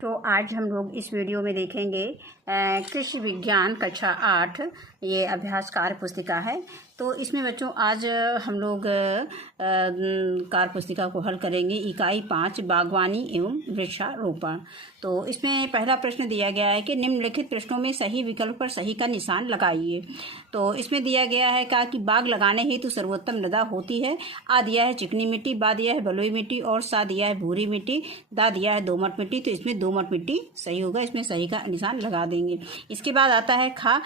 तो आज हम लोग इस वीडियो में देखेंगे कृषि विज्ञान कक्षा 8 ये अभ्यास कार्य पुस्तिका है। तो इसमें बच्चों आज हम लोग कार्य पुस्तिका को हल करेंगे। इकाई 5 बागवानी एवं वृक्षारोपण। तो इसमें पहला प्रश्न दिया गया है कि निम्नलिखित प्रश्नों में सही विकल्प पर सही का निशान लगाइए। तो इसमें दिया गया है कहा कि बाग लगाने हेतु सर्वोत्तम मृदा होती है। आ दिया है चिकनी मिट्टी, बा दिया है बलुई मिट्टी और सा दिया है भूरी मिट्टी, दा दिया है दोमट मिट्टी। तो इसमें दोमट मिट्टी सही होगा, इसमें सही का निशान लगा देंगे। इसके बाद आता है खा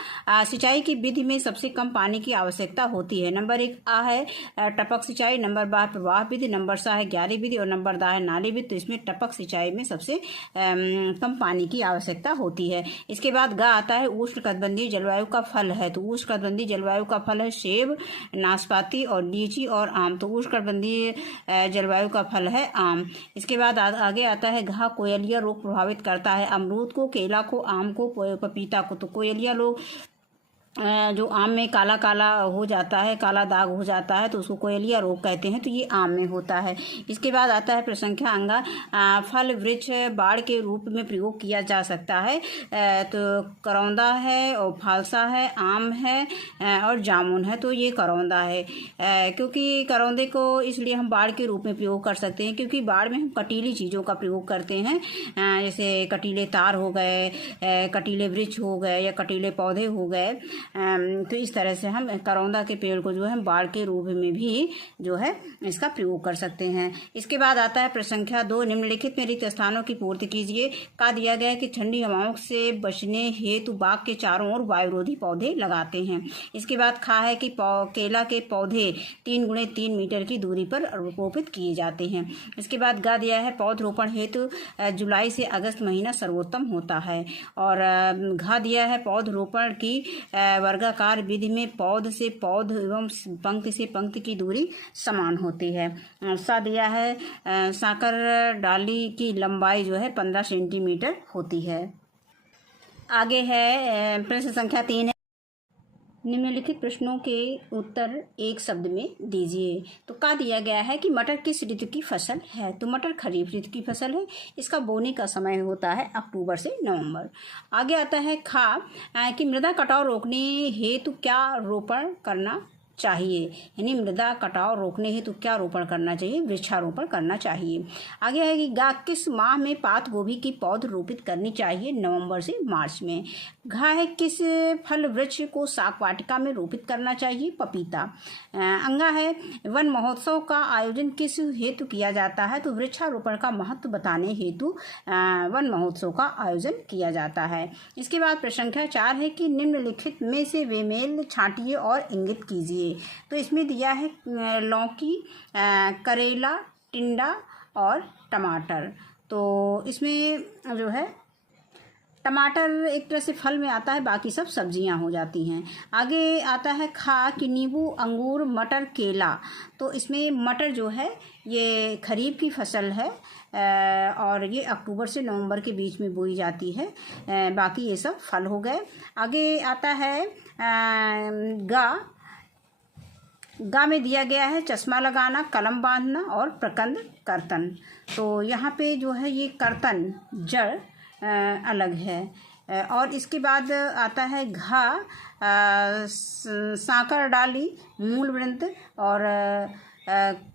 सिंचाई की विधि में सबसे कम पानी की आवश्यकता होती है। नंबर 1 आ है टपक सिंचाई, नंबर बा प्रवाह विधि, नंबर सा है ग्यारी विधि और नंबर दा है नाली विधि। तो इसमें टपक सिंचाई में सबसे कम पानी की आवश्यकता होती है। इसके बाद गा आता है उष्णकटिबंधीय जलवायु का फल है। तो उष्णकटिबंधीय जलवायु का फल है सेब, नाशपाती और लीची और आम। तो उष्णकटिबंधीय जलवायु का फल है आम। इसके बाद आगे आता है घा कोयलिया रोग प्रभावित करता है अमरूद को, केला को, आम को, पपीता को। तो कोयलिया रोग जो आम में काला काला हो जाता है, काला दाग हो जाता है, तो उसको कोयलिया रोग कहते हैं। तो ये आम में होता है। इसके बाद आता है प्रसंख्या अंगा फल वृक्ष बाड़ के रूप में प्रयोग किया जा सकता है। तो करौंदा है और फालसा है, आम है और जामुन है। तो ये करौंदा है, क्योंकि करौंदे को इसलिए हम बाड़ के रूप में प्रयोग कर सकते हैं क्योंकि बाड़ में हम कटीली चीज़ों का प्रयोग करते हैं, जैसे कटीले तार हो गए, कटीले वृक्ष हो गए या कटीले पौधे हो गए। तो इस तरह से हम करौंदा के पेड़ को जो है बाड़ के रूप में भी जो है इसका प्रयोग कर सकते हैं। इसके बाद आता है प्रसंख्या 2 निम्नलिखित में रिक्त स्थानों की पूर्ति कीजिए। का दिया गया है कि ठंडी हवाओं से बचने हेतु बाग के चारों ओर वायुरोधी पौधे लगाते हैं। इसके बाद खा है कि केला के पौधे 3 × 3 मीटर की दूरी पर रोपित किए जाते हैं। इसके बाद गा दिया है पौधरोपण हेतु जुलाई से अगस्त महीना सर्वोत्तम होता है। और घा दिया है पौधरोपण की वर्गाकार विधि में पौध से पौध एवं पंक्ति से पंक्ति की दूरी समान होती है। सा दिया है साकर डाली की लंबाई जो है 15 सेंटीमीटर होती है। आगे है प्रश्न संख्या 3 है। निम्नलिखित प्रश्नों के उत्तर एक शब्द में दीजिए। तो क्या दिया गया है कि मटर किस ऋतु की फसल है। तो मटर खरीफ ऋतु की फसल है। इसका बोने का समय होता है अक्टूबर से नवंबर। आगे आता है खा कि मृदा कटाव रोकने हेतु क्या रोपण करना चाहिए। यानी मृदा कटाव रोकने हेतु क्या रोपण करना चाहिए, वृक्षारोपण करना चाहिए। आगे है कि गा किस माह में पात गोभी की पौध रोपित करनी चाहिए, नवंबर से मार्च में। घा है किस फल वृक्ष को साग वाटिका में रोपित करना चाहिए, पपीता। अंगा है वन महोत्सव का आयोजन किस हेतु किया जाता है। तो वृक्षारोपण का महत्व बताने हेतु वन महोत्सव का आयोजन किया जाता है। इसके बाद प्रसंख्या 4 है कि निम्नलिखित में से बेमेल छांटिए और इंगित कीजिए। तो इसमें दिया है लौकी, करेला, टिंडा और टमाटर। तो इसमें जो है टमाटर एक तरह से फल में आता है, बाकी सब सब्जियां हो जाती हैं। आगे आता है खा कि नींबू, अंगूर, मटर, केला। तो इसमें मटर जो है ये खरीफ की फसल है और ये अक्टूबर से नवंबर के बीच में बोई जाती है। बाकी ये सब फल हो गए। आगे आता है गा में दिया गया है चश्मा लगाना, कलम बांधना और प्रकंद कर्तन। तो यहाँ पे जो है ये कर्तन जड़ अलग है। और इसके बाद आता है घा साकर डाली, मूल वृंत और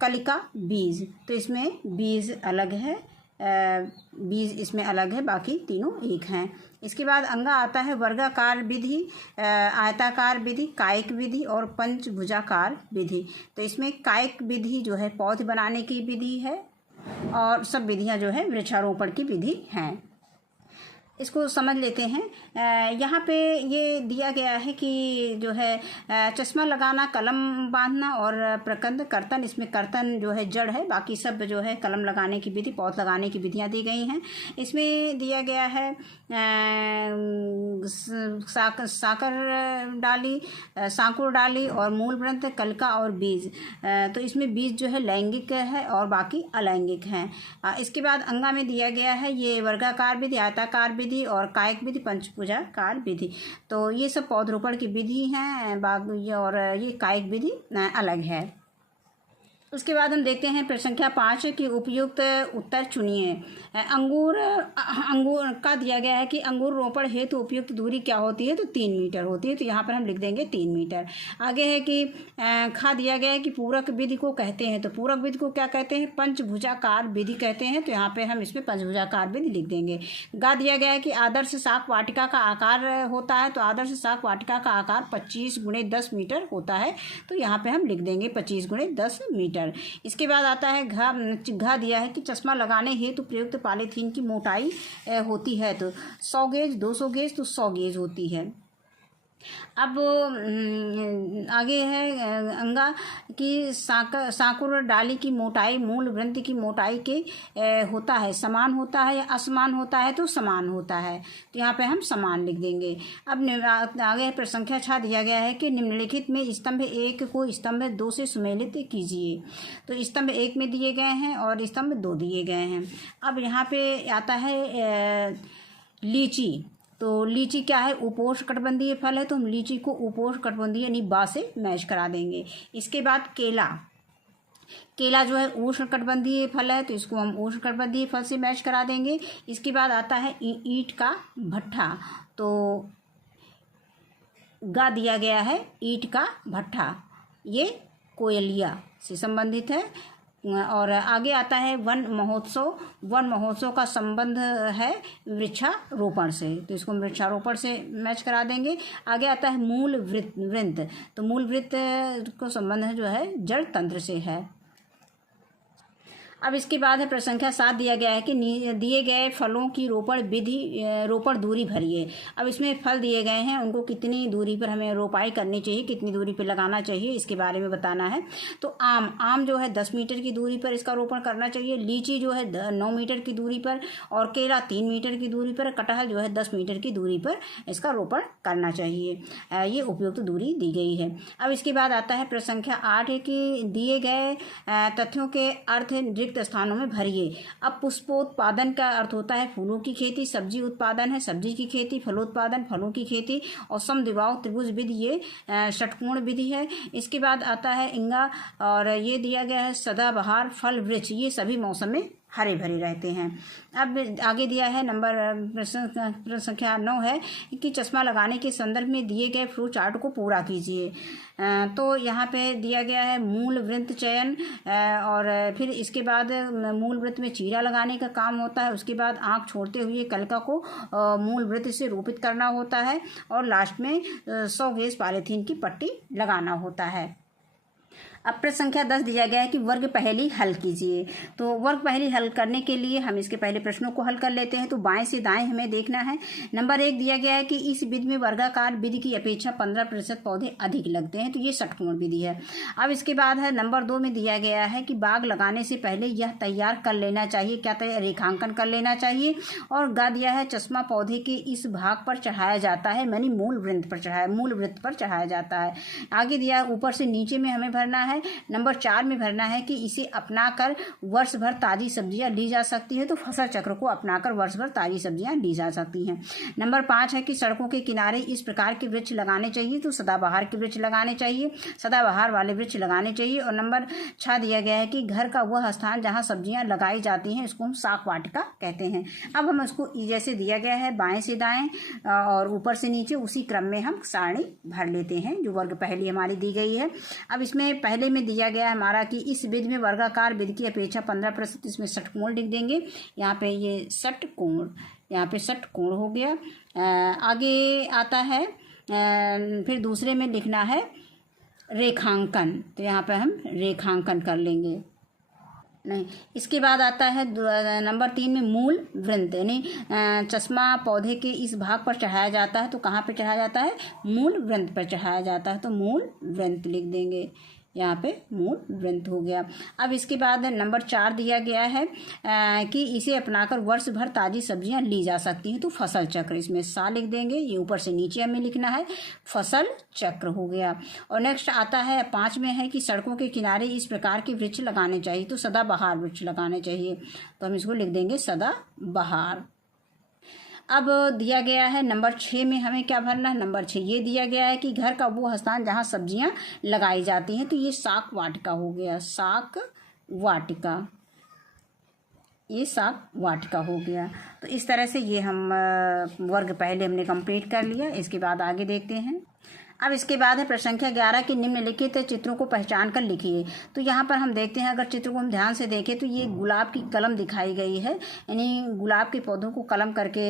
कलिका बीज। तो इसमें बीज अलग है, बीज इसमें अलग है, बाकी तीनों एक हैं। इसके बाद अंगा आता है वर्गाकार विधि, आयताकार विधि, कायिक विधि और पंचभुजाकार विधि। तो इसमें कायिक विधि जो है पौध बनाने की विधि है और सब विधियां जो है वृक्षारोपण की विधि हैं। इसको समझ लेते हैं। यहाँ पे ये दिया गया है कि जो है चश्मा लगाना, कलम बांधना और प्रकंद कर्तन। इसमें कर्तन जो है जड़ है, बाकी सब जो है कलम लगाने की विधि, पौध लगाने की विधियाँ दी गई हैं। इसमें दिया गया है साकर डाली, सांकुर डाली और मूल वृंत, कलिका और बीज। तो इसमें बीज जो है लैंगिक है और बाकी अलैंगिक हैं। इसके बाद अंगा में दिया गया है ये वर्गाकार विधि, आयताकार विधि और कायिक विधि, पंचभुजाकार विधि। तो ये सब पौधरोपण की विधि हैं, और ये कायिक विधि अलग है। उसके बाद हम देखते हैं प्रश्न संख्या 5 की उपयुक्त उत्तर चुनिए। अंगूर का दिया गया है कि अंगूर रोपण हेतु उपयुक्त दूरी क्या होती है, तो 3 मीटर होती है, तो यहाँ पर हम लिख देंगे 3 मीटर। आगे है कि खा दिया गया है कि पूरक विधि को कहते हैं, तो पूरक विधि को क्या कहते हैं, पंचभुजाकार विधि कहते हैं, तो यहाँ पे हम इसमें पंचभुजाकार विधि लिख देंगे। गा दिया गया है कि आदर्श शाक वाटिका का आकार होता है, तो आदर्श शाक वाटिका का आकार 25 × 10 मीटर होता है, तो यहाँ पे हम लिख देंगे 25 × 10 मीटर। इसके बाद आता है घा दिया है कि चश्मा लगाने हेतु प्रयुक्त पॉलीथीन की मोटाई होती है, तो 100 गेज, 200 गेज, तो 100 गेज होती है। अब आगे है अंगा कि सांकुर डाली की मोटाई मूल वृंत की मोटाई के होता है, समान होता है या असमान होता है, तो समान होता है, तो यहाँ पे हम समान लिख देंगे। अब आगे प्रसंख्या 6 दिया गया है कि निम्नलिखित में स्तंभ 1 को स्तंभ 2 से सुमेलित कीजिए, तो स्तंभ 1 में दिए गए हैं और स्तंभ 2 दिए गए हैं। अब यहाँ पे आता है लीची, तो लीची क्या है, उपोष्णकटिबंधीय फल है, तो हम लीची को उपोष्णकटिबंधीय यानी बा से मैच करा देंगे। इसके बाद केला जो है उष्णकटिबंधीय फल है, तो इसको हम उष्णकटिबंधीय फल से मैच करा देंगे। इसके बाद आता है ईंट का भट्ठा, तो गा दिया गया है ईंट का भट्ठा, ये कोयलिया से संबंधित है। और आगे आता है वन महोत्सव का संबंध है वृक्षारोपण से, तो इसको हम वृक्षारोपण से मैच करा देंगे। आगे आता है मूल वृत्त, तो मूल वृत्त को संबंध जो है जड़ तंत्र से है। अब इसके बाद है प्रश्न संख्या 7 दिया गया है कि दिए गए फलों की रोपण दूरी भरिए। अब इसमें फल दिए गए हैं, उनको कितनी दूरी पर हमें रोपाई करनी चाहिए, कितनी दूरी पर लगाना चाहिए, इसके बारे में बताना है। तो आम जो है 10 मीटर की दूरी पर इसका रोपण करना चाहिए, लीची जो है 9 मीटर की दूरी पर, और केला 3 मीटर की दूरी पर, कटहल जो है 10 मीटर की दूरी पर इसका रोपण करना चाहिए। ये उपयुक्त दूरी दी गई है। अब इसके बाद आता है प्रश्न संख्या 8 है कि दिए गए तथ्यों के अर्थ स्थानों में भरिए। अब पुष्पोत्पादन का अर्थ होता है फूलों की खेती, सब्जी उत्पादन है सब्जी की खेती, फलोत्पादन फलों की खेती, और समद्विबाहु त्रिभुज विधि ये षटकोण विधि है। इसके बाद आता है इंगा, और ये दिया गया है सदाबहार फल वृक्ष, ये सभी मौसम में हरे भरे रहते हैं। अब आगे दिया है प्रश्न संख्या 9 है कि चश्मा लगाने के संदर्भ में दिए गए फ्लो चार्ट को पूरा कीजिए। तो यहाँ पे दिया गया है मूल वृत्त चयन, और फिर इसके बाद मूल वृत्त में चीरा लगाने का काम होता है। उसके बाद आँख छोड़ते हुए कलिका को मूल वृत्त से रोपित करना होता है, और लास्ट में 100 गेज पॉलीथीन की पट्टी लगाना होता है। अब प्रश्न संख्या 10 दिया गया है कि वर्ग पहेली हल कीजिए। तो वर्ग पहेली हल करने के लिए हम इसके पहले प्रश्नों को हल कर लेते हैं। तो बाएं से दाएं हमें देखना है। नंबर 1 दिया गया है कि इस विधि में वर्गाकार विधि की अपेक्षा 15% पौधे अधिक लगते हैं, तो ये षटकोण विधि है। अब इसके बाद है नंबर 2 में दिया गया है कि बाग लगाने से पहले यह तैयार कर लेना चाहिए, क्या तैयार, रेखांकन कर लेना चाहिए। और गा दिया है चश्मा पौधे के इस भाग पर चढ़ाया जाता है, यानी मूल वृत्त पर चढ़ाया जाता है। आगे दिया ऊपर से नीचे में हमें भरना है। नंबर 4 में भरना है कि इसे अपनाकर वर्ष भर ताजी सब्जियां ली जा सकती है, तो फसल चक्र को अपनाकर वर्ष भर ताजी सब्जियां ली जा सकती हैं। नंबर 5 है कि सड़कों के किनारे इस प्रकार के वृक्ष लगाने चाहिए, तो सदाबहार के वृक्ष लगाने चाहिए, सदाबहार वाले वृक्ष लगाने चाहिए। और नंबर 6 दिया गया है कि घर का वह स्थान जहां सब्जियां लगाई जाती हैं इसको हम शाक वाटिका कहते हैं। अब हम इसको जैसे दिया गया है बाएं से दाएं और ऊपर से नीचे, उसी क्रम में हम सारणी भर लेते हैं जो वर्ग पहली हमारी दी गई है। अब इसमें पहले में दिया गया है हमारा कि इस विधि में वर्गाकार विधि की अपेक्षा 15%, इसमें षटकोण लिख देंगे। यहाँ पे ये षटकोण, यहाँ पे षटकोण हो गया। आगे आता है फिर दूसरे में लिखना है रेखांकन, तो यहाँ पे हम रेखांकन कर लेंगे। नहीं, इसके बाद आता है नंबर 3 में मूल वृत्त, यानी चश्मा पौधे के इस भाग पर चढ़ाया जाता है, तो कहाँ पर चढ़ाया जाता है, मूल वृत्त पर चढ़ाया जाता है, तो मूल वृत्त लिख देंगे। यहाँ पे मूल वृत्त हो गया। अब इसके बाद नंबर 4 दिया गया है कि इसे अपनाकर वर्ष भर ताजी सब्जियां ली जा सकती हैं, तो फसल चक्र, इसमें सा लिख देंगे। ये ऊपर से नीचे हमें लिखना है, फसल चक्र हो गया। और नेक्स्ट आता है 5 में है कि सड़कों के किनारे इस प्रकार के वृक्ष लगाने चाहिए, तो सदाबहार वृक्ष लगाने चाहिए, तो हम इसको लिख देंगे सदाबहार। अब दिया गया है नंबर 6 में हमें क्या भरना है। नंबर 6 ये दिया गया है कि घर का वो स्थान जहाँ सब्जियां लगाई जाती हैं, तो ये शाक वाटिका हो गया, शाक वाटिका, ये शाक वाटिका हो गया। तो इस तरह से ये हम वर्ग पहले हमने कंप्लीट कर लिया। इसके बाद आगे देखते हैं। अब इसके बाद है प्रश्न संख्या 11 कि निम्नलिखित चित्रों को पहचान कर लिखिए। तो यहाँ पर हम देखते हैं, अगर चित्र को हम ध्यान से देखें तो ये गुलाब की कलम दिखाई गई है, यानी गुलाब के पौधों को कलम करके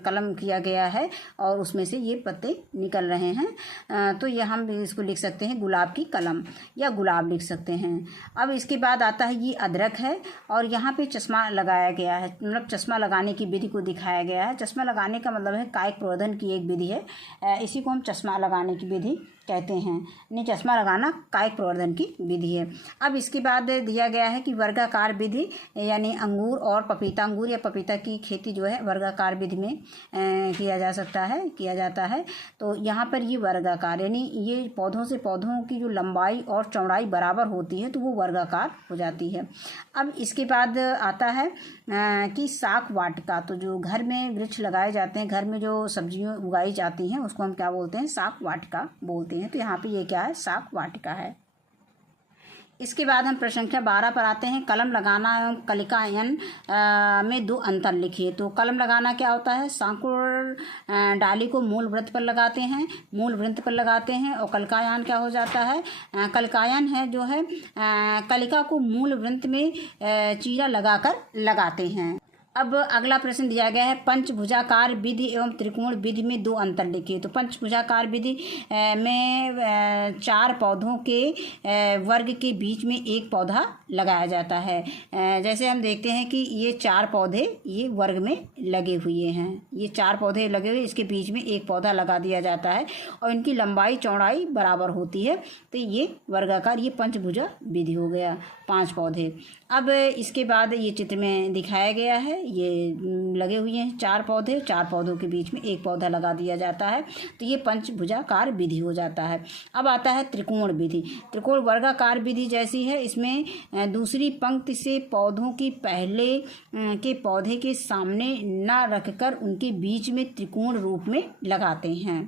कलम किया गया है और उसमें से ये पत्ते निकल रहे हैं। तो ये हम इसको लिख सकते हैं गुलाब की कलम या गुलाब लिख सकते हैं। अब इसके बाद आता है ये अदरक है और यहाँ पर चश्मा लगाया गया है, मतलब चश्मा लगाने की विधि को दिखाया गया है। चश्मा लगाने का मतलब है कायिक प्रवर्धन की एक विधि है, इसी को हम चश्मा लगाने की विधि कहते हैं। नहीं, चश्मा लगाना कायिक प्रवर्धन की विधि है। अब इसके बाद दिया गया है कि वर्गाकार विधि, यानी अंगूर और पपीता, अंगूर या पपीता की खेती जो है वर्गाकार विधि में किया जाता है। तो यहाँ पर ये वर्गाकार, यानी ये पौधों से पौधों की जो लंबाई और चौड़ाई बराबर होती है तो वो वर्गाकार हो जाती है। अब इसके बाद आता है कि शाक वाटिका, तो जो घर में वृक्ष लगाए जाते हैं, घर में जो सब्जियां उगाई जाती हैं उसको हम क्या बोलते हैं, शाक वाटिका बोलते हैं। तो यहाँ पे ये क्या है, शाक वाटिका है। इसके बाद हम प्रश्न संख्या 12 पर आते हैं। कलम लगाना एवं कलिकायन में दो अंतर लिखिए। तो कलम लगाना क्या होता है, सांकुर डाली को मूल वृत्त पर लगाते हैं, और कलिकायन क्या हो जाता है, कलिकायन है जो है कलिका को मूल वृत्त में चीरा लगाकर लगाते हैं। अब अगला प्रश्न दिया गया है, पंचभुजाकार विधि एवं त्रिकोण विधि में दो अंतर लिखिए। तो पंचभुजाकार विधि में 4 पौधों के वर्ग के बीच में एक पौधा लगाया जाता है। जैसे हम देखते हैं कि ये 4 पौधे ये वर्ग में लगे हुए हैं, ये 4 पौधे लगे हुए, इसके बीच में एक पौधा लगा दिया जाता है और इनकी लंबाई चौड़ाई बराबर होती है, तो ये वर्गाकार, ये पंचभुजा विधि हो गया, 5 पौधे। अब इसके बाद ये चित्र में दिखाया गया है, ये लगे हुए हैं 4 पौधे, 4 पौधों के बीच में एक पौधा लगा दिया जाता है, तो ये पंचभुजाकार विधि हो जाता है। अब आता है त्रिकोण विधि। त्रिकोण वर्गाकार विधि जैसी है, इसमें दूसरी पंक्ति से पौधों की पहले के पौधे के सामने न रखकर उनके बीच में त्रिकोण रूप में लगाते हैं।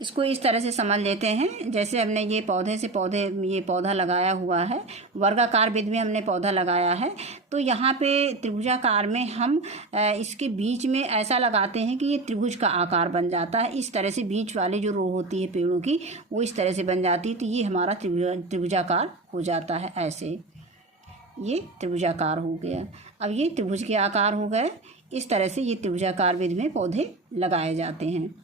इसको इस तरह से समझ लेते हैं, जैसे हमने ये पौधे से पौधे, ये पौधा लगाया हुआ है, वर्गाकार विधि में हमने पौधा लगाया है, तो यहाँ पे त्रिभुजाकार में हम इसके बीच में ऐसा लगाते हैं कि ये त्रिभुज का आकार बन जाता है। इस तरह से बीच वाली जो रो होती है पेड़ों की, वो इस तरह से बन जाती है, तो ये हमारा त्रिभुजाकार हो जाता है। ऐसे ये त्रिभुजाकार हो गया। अब ये त्रिभुज के आकार हो गए। इस तरह से ये त्रिभुजाकार विधि में पौधे लगाए जाते हैं।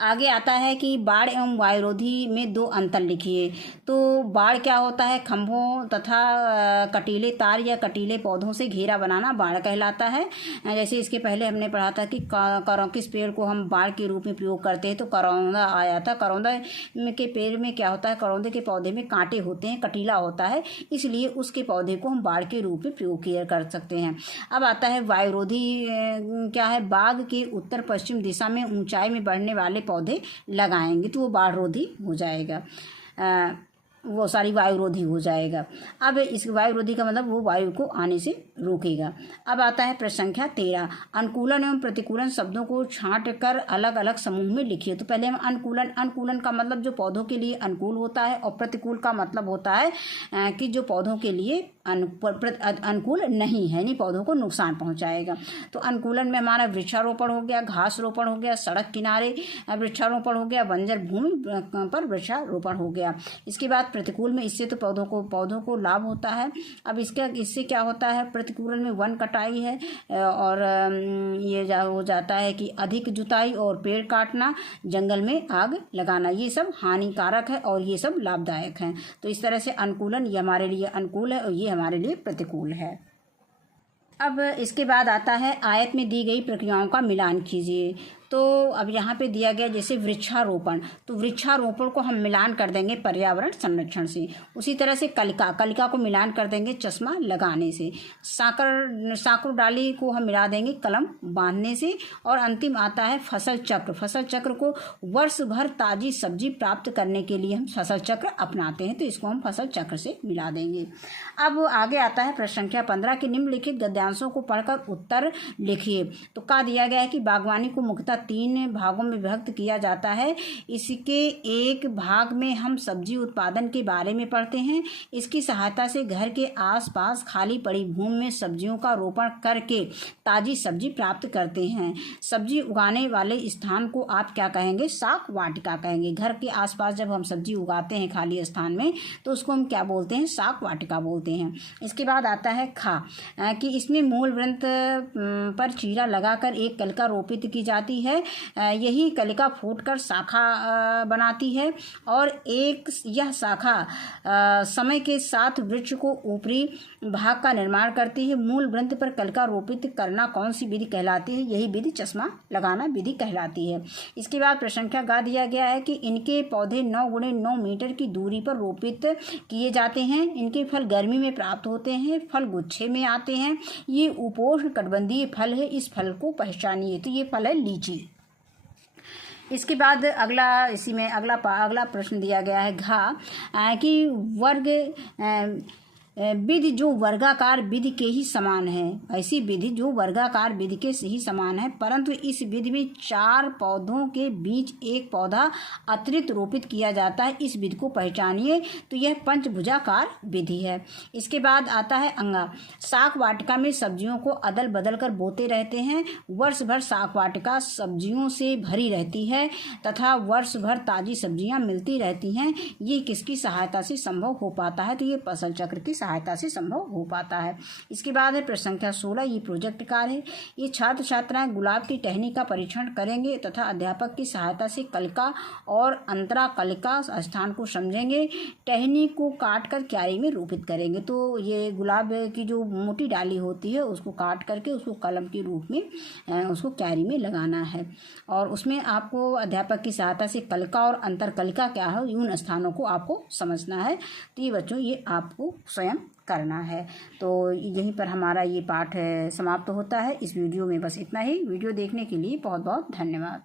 आगे आता है कि बाढ़ एवं वायुरोधी में दो अंतर लिखिए। तो बाढ़ क्या होता है, खंभों तथा कटीले तार या कटीले पौधों से घेरा बनाना बाढ़ कहलाता है। जैसे इसके पहले हमने पढ़ा था कि किस पेड़ को हम बाढ़ के रूप में प्रयोग करते हैं, तो करौंदा आया था। करौंदा के पेड़ में क्या होता है, करौंदे के पौधे में कांटे होते हैं, कटीला होता है, इसलिए उसके पौधे को हम बाढ़ के रूप में प्रयोग किया कर सकते हैं। अब आता है वायुरोधी क्या है, बाग के उत्तर पश्चिम दिशा में ऊंचाई में बढ़ने वाले पौधे लगाएंगे तो वो बाढ़ रोधी हो जाएगा, वो सारी वायुरोधी हो जाएगा। अब इस वायुरोधी का मतलब वो वायु को आने से रोकेगा। अब आता है प्रश्न संख्या 13, अनुकूलन एवं प्रतिकूलन शब्दों को छांट कर अलग अलग समूह में लिखिए। तो पहले हम अनुकूलन का मतलब जो पौधों के लिए अनुकूल होता है, और प्रतिकूल का मतलब होता है कि जो पौधों के लिए अनुकूल नहीं है, नहीं पौधों को नुकसान पहुंचाएगा। तो अनुकूलन में हमारा वृक्षारोपण हो गया, घास रोपण हो गया, सड़क किनारे वृक्षारोपण हो गया, बंजर भूमि पर वृक्षारोपण हो गया। इसके बाद प्रतिकूल में इससे तो पौधों को लाभ होता है। अब इससे क्या होता है, प्रतिकूल में वन कटाई है, और ये हो जाता है कि अधिक जुताई और पेड़ काटना, जंगल में आग लगाना, ये सब हानिकारक है और ये सब लाभदायक हैं। तो इस तरह से अनुकूलन ये हमारे लिए अनुकूल है और ये हमारे लिए प्रतिकूल है। अब इसके बाद आता है आयत में दी गई प्रक्रियाओं का मिलान कीजिए। तो अब यहाँ पे दिया गया जैसे वृक्षारोपण, तो वृक्षारोपण को हम मिलान कर देंगे पर्यावरण संरक्षण से। उसी तरह से कलिका को मिलान कर देंगे चश्मा लगाने से। साकुर डाली को हम मिला देंगे कलम बांधने से। और अंतिम आता है फसल चक्र। फसल चक्र को वर्ष भर ताजी सब्जी प्राप्त करने के लिए हम फसल चक्र अपनाते हैं, तो इसको हम फसल चक्र से मिला देंगे। अब आगे आता है प्रश्न संख्या 15 के निम्नलिखित गद्यांशों को पढ़कर उत्तर लिखिए। तो क्या दिया गया है कि बागवानी को मुख्यतः 3 भागों में विभक्त किया जाता है। इसके एक भाग में हम सब्जी उत्पादन के बारे में पढ़ते हैं। इसकी सहायता से घर के आसपास खाली पड़ी भूमि में सब्जियों का रोपण करके ताजी सब्जी प्राप्त करते हैं। सब्जी उगाने वाले स्थान को आप क्या कहेंगे? शाक वाटिका कहेंगे। घर के आसपास जब हम सब्जी उगाते हैं खाली स्थान में, तो उसको हम क्या बोलते हैं? शाक वाटिका बोलते हैं। इसके बाद आता है खा कि इसमें मूल वृंत पर चीरा लगाकर एक कलिका रोपित की जाती है। यही कलिका फूटकर शाखा बनाती है और यह शाखा समय के साथ वृक्ष को ऊपरी भाग का निर्माण करती है। मूल वृंत पर कलिका रोपित करना कौन सी विधि कहलाती है? यही विधि चश्मा लगाना विधि कहलाती है। इसके बाद प्रश्न संख्या गा दिया गया है कि इनके पौधे 9 × 9 मीटर की दूरी पर रोपित किए जाते हैं। इनके फल गर्मी में प्राप्त होते हैं। फल गुच्छे में आते हैं। ये उपोष्ण कटिबंधीय फल है। इस फल को पहचानिए। तो ये फल है लीची। इसके बाद इसी में अगला प्रश्न दिया गया है घा कि वर्ग विधि जो वर्गाकार विधि के ही समान है। ऐसी विधि जो वर्गाकार विधि के ही समान है, परंतु इस विधि में 4 पौधों के बीच एक पौधा अतिरिक्त रोपित किया जाता है। इस विधि को पहचानिए। तो यह पंचभुजाकार विधि है। इसके बाद आता है अंगा। शाक वाटिका में सब्जियों को अदल बदल कर बोते रहते हैं। वर्ष भर शाक वाटिका सब्जियों से भरी रहती है तथा वर्ष भर ताजी सब्जियां मिलती रहती हैं। ये किसकी सहायता से संभव हो पाता है? तो ये फसल चक्र की सहायता से संभव हो पाता है। इसके बाद है प्रश्न संख्या 16। ये प्रोजेक्ट कार्य है। ये छात्र छात्राएं गुलाब की टहनी का परीक्षण करेंगे तथा अध्यापक की सहायता से कलिका और अंतरा कलिका स्थान को समझेंगे। टहनी को काटकर क्यारी में रोपित करेंगे। तो ये गुलाब की जो मोटी डाली होती है उसको काट करके उसको कलम के रूप में उसको क्यारी में लगाना है और उसमें आपको अध्यापक की सहायता से कलिका और अंतर कलिका क्या है उन स्थानों को आपको समझना है। तो ये बच्चों ये आपको स्वयं करना है। तो यहीं पर हमारा ये पाठ समाप्त होता है। इस वीडियो में बस इतना ही। वीडियो देखने के लिए बहुत बहुत धन्यवाद।